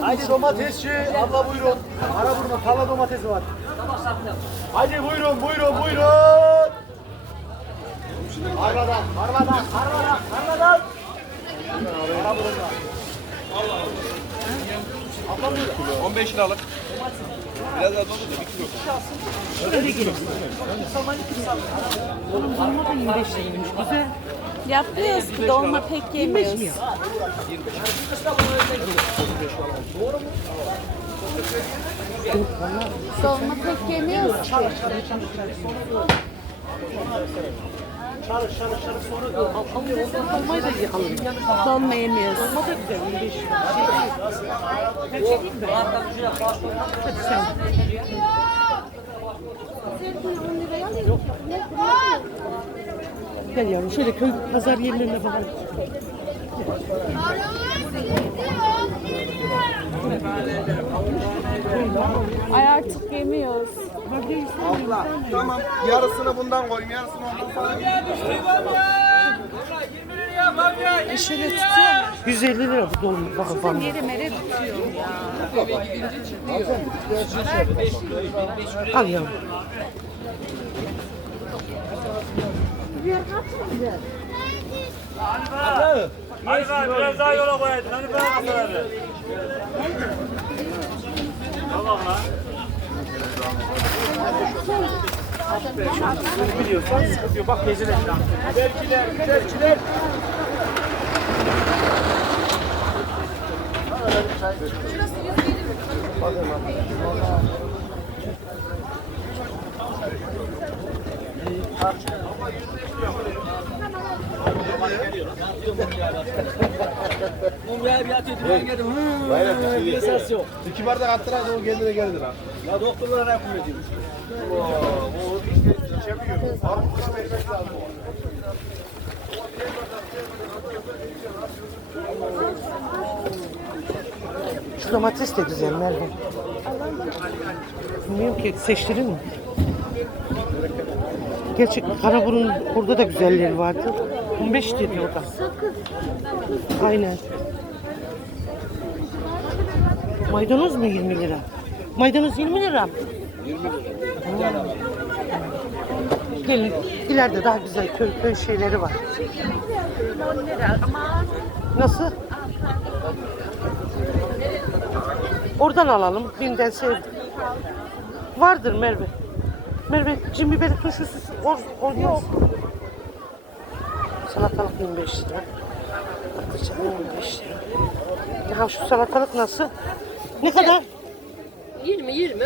Haydi domatesçi, abla buyurun. Ara burma, tarla domatesi var. Haydi buyurun, buyurun, buyurun. Harmadan, harmadan, harmadan, harmadan. Ara burma. 15 liralık. Biraz daha dolu da 1 kilo. Dolma da 25 liraymış. Güzel. Yapıyoruz ki dolma pek yemiyoruz. Dolma pek yemiyoruz ki. Şarı, şarı, şarı sonra Dolmayı da yıkalım. Dolma yemiyoruz. Dolma da güzel 25 lira. Ben çekeyim mi? Hadi sen. Gel yavrum şöyle köy pazar yerlerine falan. Ay artık yemiyoruz. Abla tamam yarısını bundan koyayım yarısını ondan koyayım. E şöyle tutuyor. 150 lira bu dolma. Bakın bana. Yeri mere tutuyor ya. Al yavrum. Hadi abi biraz daha yola koyaydın. Hani bana kasaları. Tamam lan. Biliyorsan sıkıntı yok. Bak geziler falan. Giderciler, giderciler. İki bardak attıraydı o kendine geldi lan. Ya doktorlara yapmıyor diyormuş. Şu domates de güzel Merve. Bilmiyorum ki seçtirin mi? Gerçi Karaburun burada da güzelleri vardı. 15 dedi o da. Aynen. Maydanoz mu 20 lira? Maydanoz 20 lira mı? 20 lira. Gelin ileride daha güzel köy, köy şeyleri var. Nasıl? Oradan alalım. Binden sevdim. Vardır Merve. Merve cim biberi turşusu or, olmaz. Salatalık 25 lira. Patlıcan 15 lira. Ya şu salatalık nasıl? Ne kadar? 20 20.